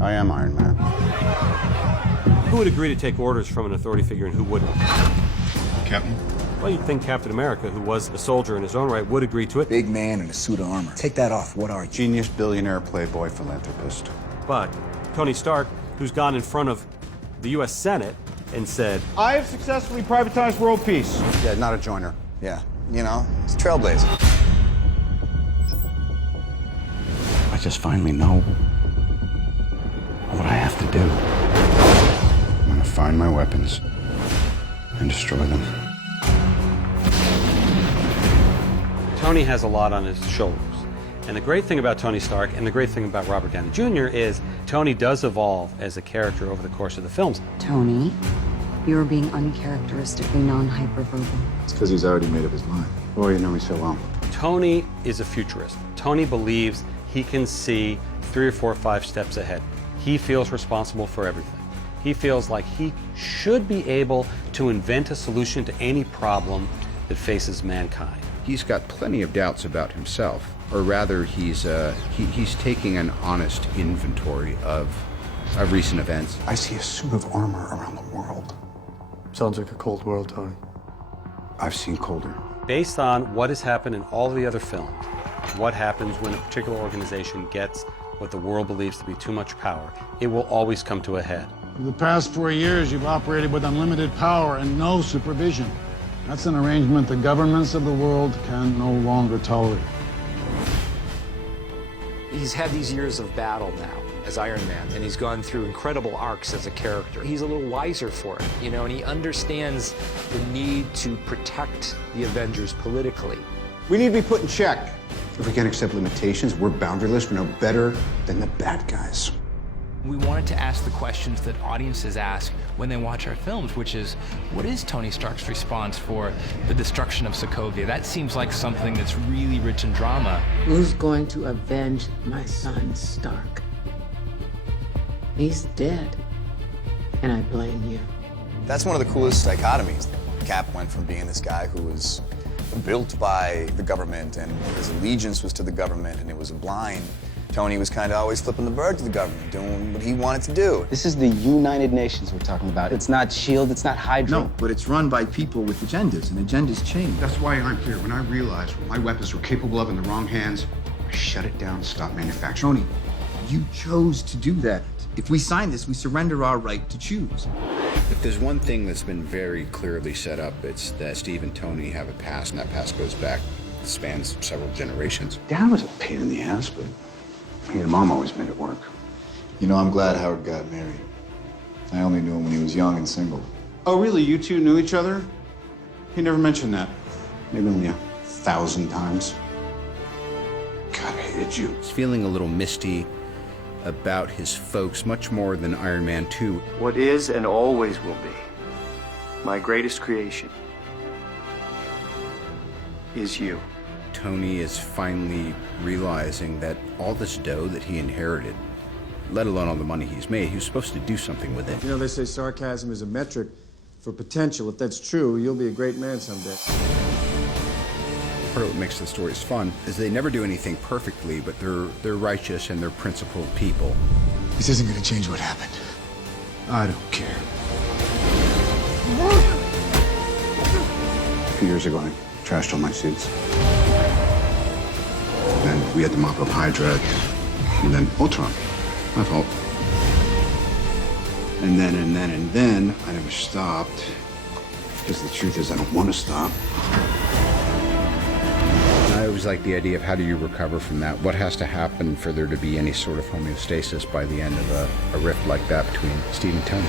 I am Iron Man. Who would agree to take orders from an authority figure and who wouldn't? Captain? Well, you'd think Captain America, who was a soldier in his own right, would agree to it. Big man in a suit of armor. Take that off. What are you? Genius, billionaire, playboy, philanthropist. But Tony Stark, who's gone in front of the U.S. Senate and said, I have successfully privatized world peace. Yeah, not a joiner. Yeah, you know, it's a trailblazer. I just finally know what I have to do. I'm gonna find my weapons and destroy them. Tony has a lot on his shoulders. And the great thing about Tony Stark and the great thing about Robert Downey Jr. is Tony does evolve as a character over the course of the films. Tony, you're being uncharacteristically non-hyperverbal. It's because he's already made up his mind. Oh, you know me so well. Tony is a futurist. Tony believes he can see 3 or 4 or 5 steps ahead. He feels responsible for everything. He feels like he should be able to invent a solution to any problem that faces mankind. He's got plenty of doubts about himself, or rather, he's taking an honest inventory of recent events. I see a suit of armor around the world. Sounds like a cold world, Tony. I've seen colder. Based on what has happened in all of the other films, what happens when a particular organization gets what the world believes to be too much power, it will always come to a head. For the past 4 years, you've operated with unlimited power and no supervision. That's an arrangement the governments of the world can no longer tolerate. He's had these years of battle now as Iron Man, and he's gone through incredible arcs as a character. He's a little wiser for it, you know, and he understands the need to protect the Avengers politically. We need to be put in check. If we can't accept limitations, we're boundaryless, we're no better than the bad guys. We wanted to ask the questions that audiences ask when they watch our films, which is, what is Tony Stark's response for the destruction of Sokovia? That seems like something that's really rich in drama. Who's going to avenge my son, Stark? He's dead, and I blame you. That's one of the coolest dichotomies. Cap went from being this guy who was built by the government, and his allegiance was to the government, and it was blind. Tony was kind of always flipping the bird to the government, doing what he wanted to do. This is the United Nations we're talking about. It's not S.H.I.E.L.D., it's not Hydra. No, but it's run by people with agendas, and agendas change. That's why I'm here. When I realized what my weapons were capable of in the wrong hands, I shut it down, stopped manufacturing. Tony, you chose to do that. If we sign this, we surrender our right to choose. If there's one thing that's been very clearly set up, it's that Steve and Tony have a past, and that past goes back, spans several generations. Dad was a pain in the ass, but he and Mom always made it work. You know, I'm glad Howard got married. I only knew him when he was young and single. Oh, really? You two knew each other? He never mentioned that. Maybe only 1,000 times. God, I hated you. He's feeling a little misty about his folks, much more than Iron Man 2. What is and always will be my greatest creation is you. Tony is finally realizing that all this dough that he inherited, let alone all the money he's made, he was supposed to do something with it. You know, they say sarcasm is a metric for potential. If that's true, you'll be a great man someday. Part of what makes the stories fun is they never do anything perfectly, but they're righteous and they're principled people. This isn't going to change what happened. I don't care. A few years ago, I trashed all my suits. Then we had to mop up Hydra, and then Ultron. My fault. And then, I never stopped. Because the truth is, I don't want to stop. I always like the idea of how do you recover from that? What has to happen for there to be any sort of homeostasis by the end of a rift like that between Steve and Tony?